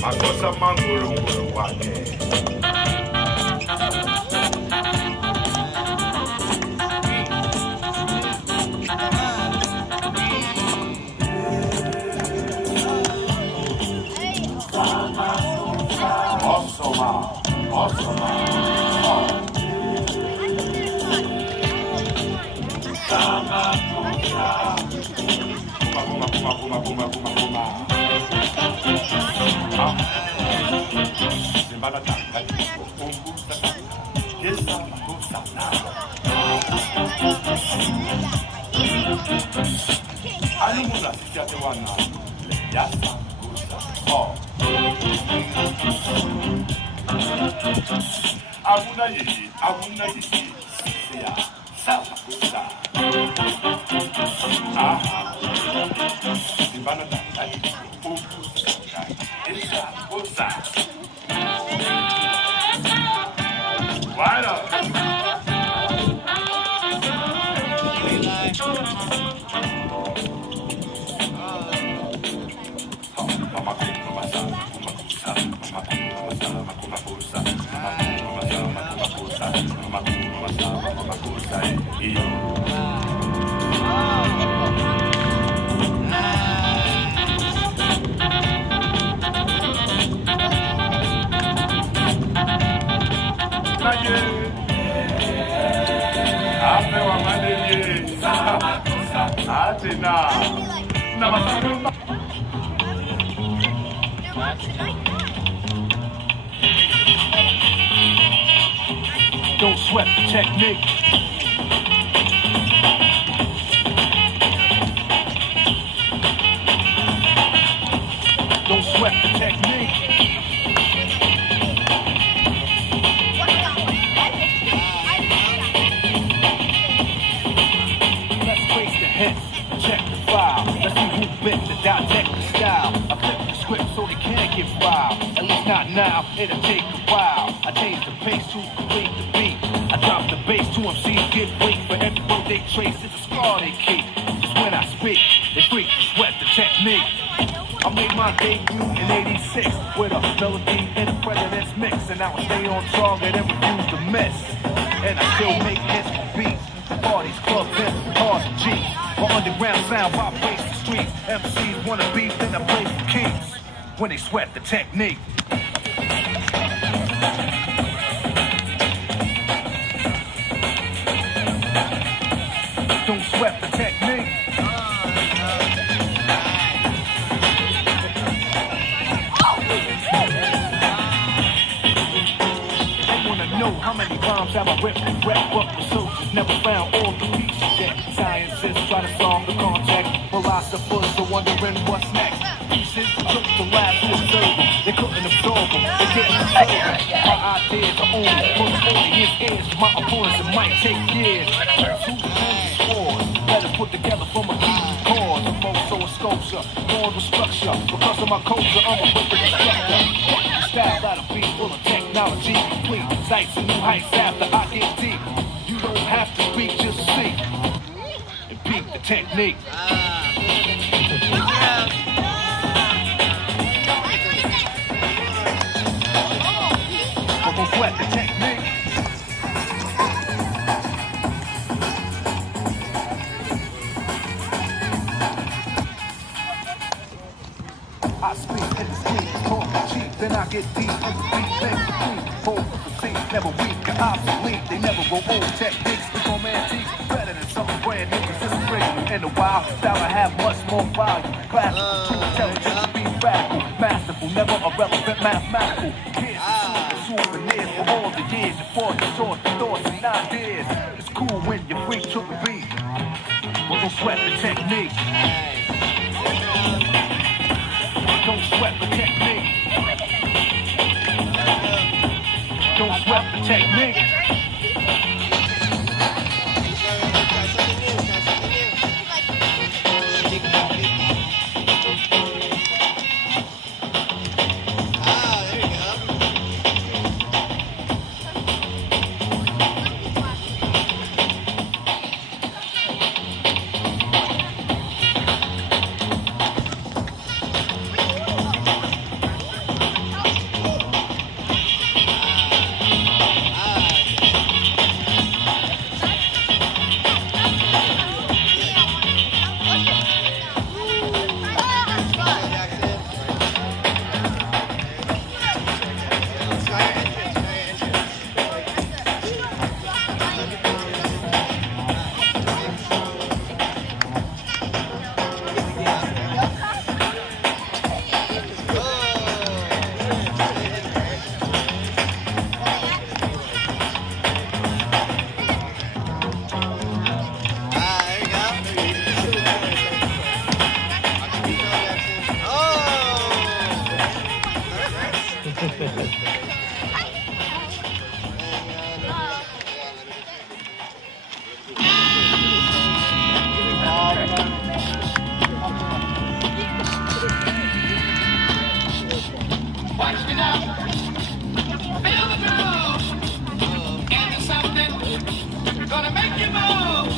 makosa mangurunguru wake. Don't sweat the technique. Don't sweat the technique. Let's trace the hits, check the file. Let's see who bit the dissect the style. I flip the script so they can't get wild. At least not now, it'll take a while. I change the pace to complete the beat. I drop the bass to MCs get weak. For every word they trace, it's a scar they keep. It's when I speak, they freak, sweat the technique. I made my debut in '86 with a melody and a president's mix, and now I stay on target and refuse to miss. And I still make hits for beats, parties, club events, cars and jeeps. My underground sound vibrates the streets. MCs wanna beef, then I play for keeps. When they sweat the technique. Don't sweat the technique. They wanna know how many rhymes have I ripped and rap, but the soldiers never found all the pieces yet. Scientists try to solve the context. Philosophers are wondering what's next. Pieces took the lab to observe them. They couldn't absorb them. They didn't observe them. My ideas are only for the audience ears. My opponents, it might take years. Better put together from a key cause. I'm also a sculpture, born with structure. Because of my culture, I'm a perfect instructor. Style that'll be full of technology, complete sights and new heights after I get deep. You don't have to speak, just see and peep the technique. Don't sweat the technique. I speak in the street, talk cheap, then I get deep in the deep things between. Hold the seat, never weak or obsolete. They never go old techniques, become antiques. Better than something brand new, cause it's free. In a while, style I have much more value. Classical, too intelligent to be radical. Masterful, never irrelevant, mathematical. Here's a souvenir for all the years. And for the thoughts and ideas. It's cool when you're free to the beat. But don't sweat the technique. Don't sweat the technique. Don't sweat the technique. Watch me now, feel the groove, and there's something gonna make you move.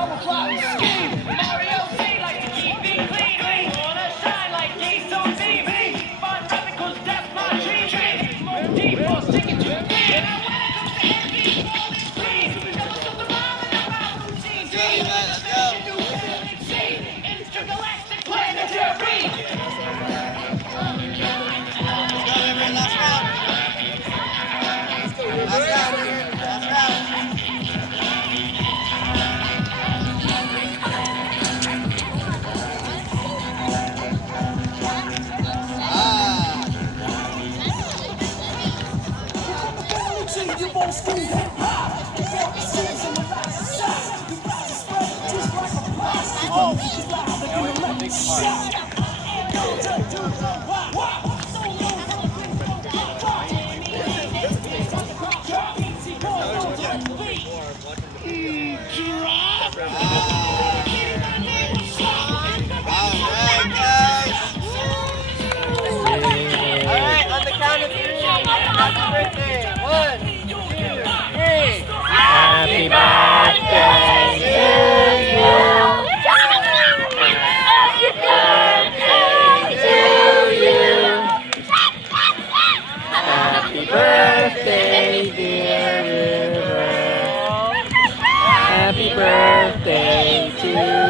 I'm a rotten scheme. Mario C like to keep me clean. Wanna shine like geese on TV. Fun rapping 'cause that's my dream. More deep, more sticking to me. And when it comes to envy, all is green. Never stop the rhyme and I'm routine. Let's go. Intergalactic planetary. You won't school hip-hop. You got the seeds in the last shot. You got to spread it just like a plastic. Oh, she's louder than an electric shot. So long, Alright, on the count of three. Happy birthday. 1, 2, 3. Happy birthday to you. Happy birthday, dear River. Happy birthday to you.